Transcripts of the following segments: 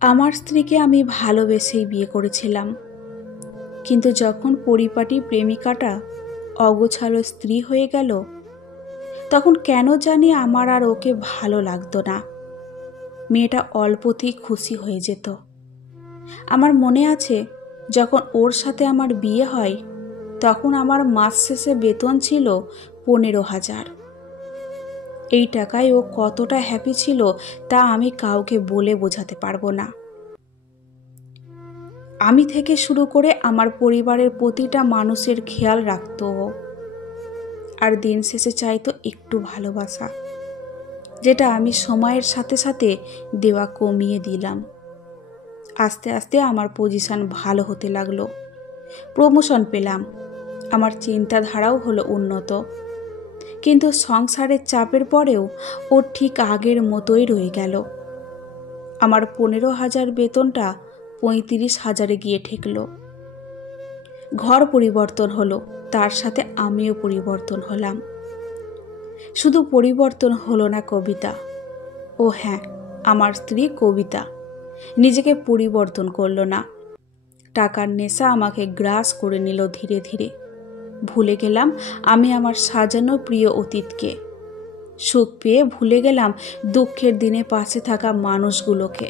আমার স্ত্রীকে আমি ভালোবেসেই বিয়ে করেছিলাম, কিন্তু যখন পরিপাটি প্রেমিকাটা অগোছালো স্ত্রী হয়ে গেল, তখন কেন জানি আমার আর ওকে ভালো লাগতো না। মেয়েটা অল্পতেই খুশি হয়ে যেত। আমার মনে আছে, যখন ওর সাথে আমার বিয়ে হয়, তখন আমার মাস শেষে বেতন ছিল 15,000। এই টাকায় ও কতটা হ্যাপি ছিল তা আমি কাউকে বলে বোঝাতে পারবো না। আমি থেকে শুরু করে আমার পরিবারের প্রতিটা মানুষের খেয়াল রাখতো ও। আর দিন শেষে চাইতো একটু ভালোবাসা, যেটা আমি সময়ের সাথে সাথে দেওয়া কমিয়ে দিলাম। আস্তে আস্তে আমার পজিশন ভালো হতে লাগলো, প্রমোশন পেলাম, আমার চিন্তাধারাও হলো উন্নত। কিন্তু সংসারের চাপের পরেও ও ঠিক আগের মতোই রয়ে গেল। আমার 15,000 বেতনটা 35,000-এ গিয়ে ঠেকল। ঘর পরিবর্তন হলো, তার সাথে আমিও পরিবর্তন হলাম। শুধু পরিবর্তন হলো না কবিতা, ও হ্যাঁ, আমার স্ত্রী কবিতা নিজেকে পরিবর্তন করলো না। টাকার নেশা আমাকে গ্রাস করে নিল ধীরে ধীরে। ভুলে গেলাম আমি আমার সাজানো প্রিয় অতীতকে। সুখ পেয়ে ভুলে গেলাম দুঃখের দিনে পাশে থাকা মানুষগুলোকে।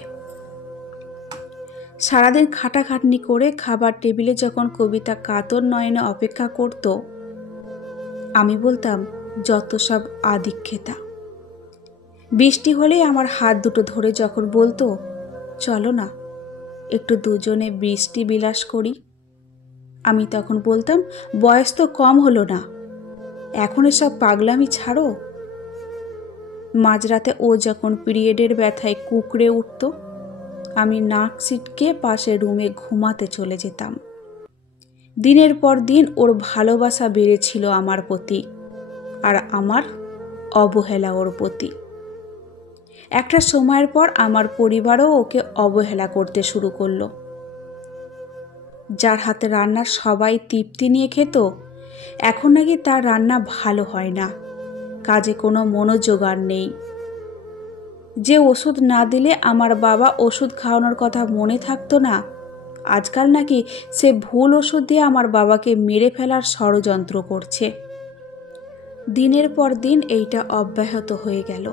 সারাদিন খাটাখাটনি করে খাবার টেবিলে যখন কবিতা কাতর নয়নে অপেক্ষা করত, আমি বলতাম যত সব আদিক্ষেতা। বৃষ্টি হলেই আমার হাত দুটো ধরে যখন বলতো, চলো না একটু দুজনে বৃষ্টি বিলাস করি, আমি তখন বলতাম, বয়স তো কম হলো না, এখন এসব পাগলামি ছাড়ো। মাঝরাতে ও যখন পিরিয়ডের ব্যথায় কুঁকড়ে উঠত, আমি নাক সিটকে পাশে রুমে ঘুমাতে চলে যেতাম। দিনের পর দিন ওর ভালোবাসা বেড়েছিল আমার প্রতি, আর আমার অবহেলা ওর প্রতি। একটা সময়ের পর আমার পরিবারও ওকে অবহেলা করতে শুরু করলো। যার হাতে রান্না সবাই তৃপ্তি নিয়ে খেত, এখন নাকি তার রান্না ভালো হয় না, কাজে কোনো মনোযোগ আর নেই। যে ওষুধ না দিলে আমার বাবা ওষুধ খাওয়ানোর কথা মনে থাকতো না, আজকাল নাকি সে ভুল ওষুধ দিয়ে আমার বাবাকে মেরে ফেলার ষড়যন্ত্র করছে। দিনের পর দিন এইটা অব্যাহত হয়ে গেল।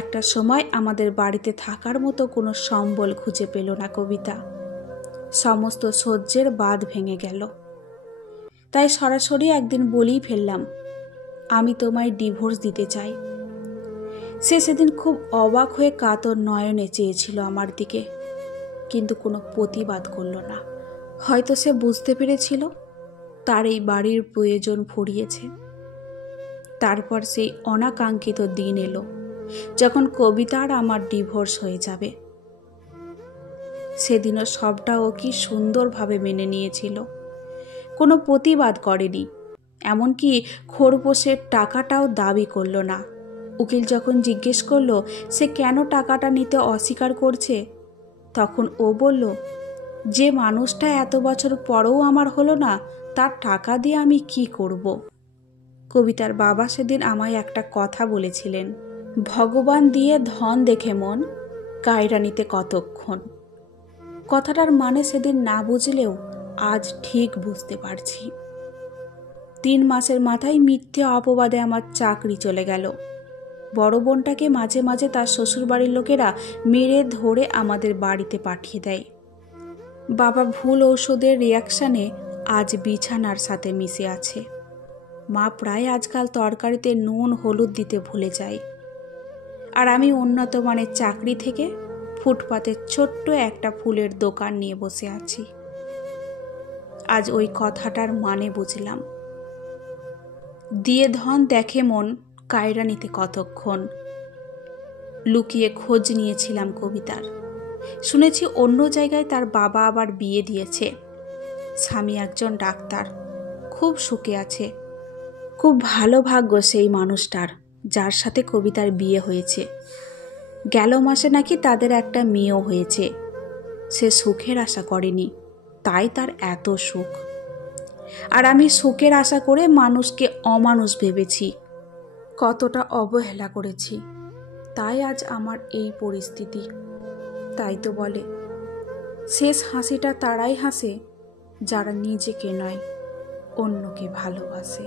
একটা সময় আমাদের বাড়িতে থাকার মতো কোনো সম্বল খুঁজে পেল না কবিতা। সমস্ত সহ্যের বাঁধ ভেঙে গেল। তাই সরাসরি একদিন বলেই ফেললাম, আমি তোমায় ডিভোর্স দিতে চাই। সে সেদিন খুব অবাক হয়ে কাতর নয়নে চেয়েছিল আমার দিকে, কিন্তু কোনো প্রতিবাদ করল না। হয়তো সে বুঝতে পেরেছিল তার এই বাড়ির প্রয়োজন ফুরিয়েছে। তারপর সেই অনাকাঙ্ক্ষিত দিন এলো, যখন কবিতার আমার ডিভোর্স হয়ে যাবে। সেদিনও সবটা ও কি সুন্দরভাবে মেনে নিয়েছিল, কোনো প্রতিবাদ করেনি, এমনকি খোরপোশের টাকাটাও দাবি করলো না। উকিল যখন জিজ্ঞেস করলো সে কেন টাকাটা নিতে অস্বীকার করছে, তখন ও বলল, যে মানুষটা এত বছর পরেও আমার হলো না, তার টাকা দিয়ে আমি কি করব। কবিতার বাবা সেদিন আমায় একটা কথা বলেছিলেন, ভগবান দিয়ে ধন দেখে মন, কায়রা নিতে কতক্ষণ। কথাটার মানে সেদিন না বুঝলেও আজ ঠিক বুঝতে পারছি। 3 মাসের মাথায় মিথ্যে অপবাদে আমার চাকরি চলে গেল। বড় বোনটাকে মাঝে মাঝে তার শ্বশুরবাড়ির লোকেরা মেরে ধরে আমাদের বাড়িতে পাঠিয়ে দেয়। বাবা ভুল ঔষধের রিয়াকশানে আজ বিছানার সাথে মিশে আছে। মা প্রায় আজকাল তরকারিতে নুন হলুদ দিতে ভুলে যায়। আর আমি উন্নত মানের চাকরি থেকে ফুটপাতে ছোট্ট একটা ফুলের দোকান নিয়ে বসে আছি। আজ ওই কথাটার মানে বুঝলাম। দিয়ে ধন দেখে মন, কায়রা নিতে কতক্ষণ। লুকিয়ে খোঁজ নিয়েছিলাম কবিতার। শুনেছি অন্য জায়গায় তার বাবা আবার বিয়ে দিয়েছে। স্বামী একজন ডাক্তার, খুব সুখে আছে। খুব ভালো ভাগ্য সেই মানুষটার যার সাথে কবিতার বিয়ে হয়েছে। গেল মাসে নাকি তাদের একটা মেয়েও হয়েছে। সে সুখের আশা করেনি, তাই তার এত সুখ। আর আমি সুখের আশা করে মানুষকে অমানুষ ভেবেছি, কতটা অবহেলা করেছি, তাই আজ আমার এই পরিস্থিতি। তাই তো বলে, শেষ হাসিটা তারাই হাসে যারা নিজেকে নয় অন্যকে ভালোবাসে।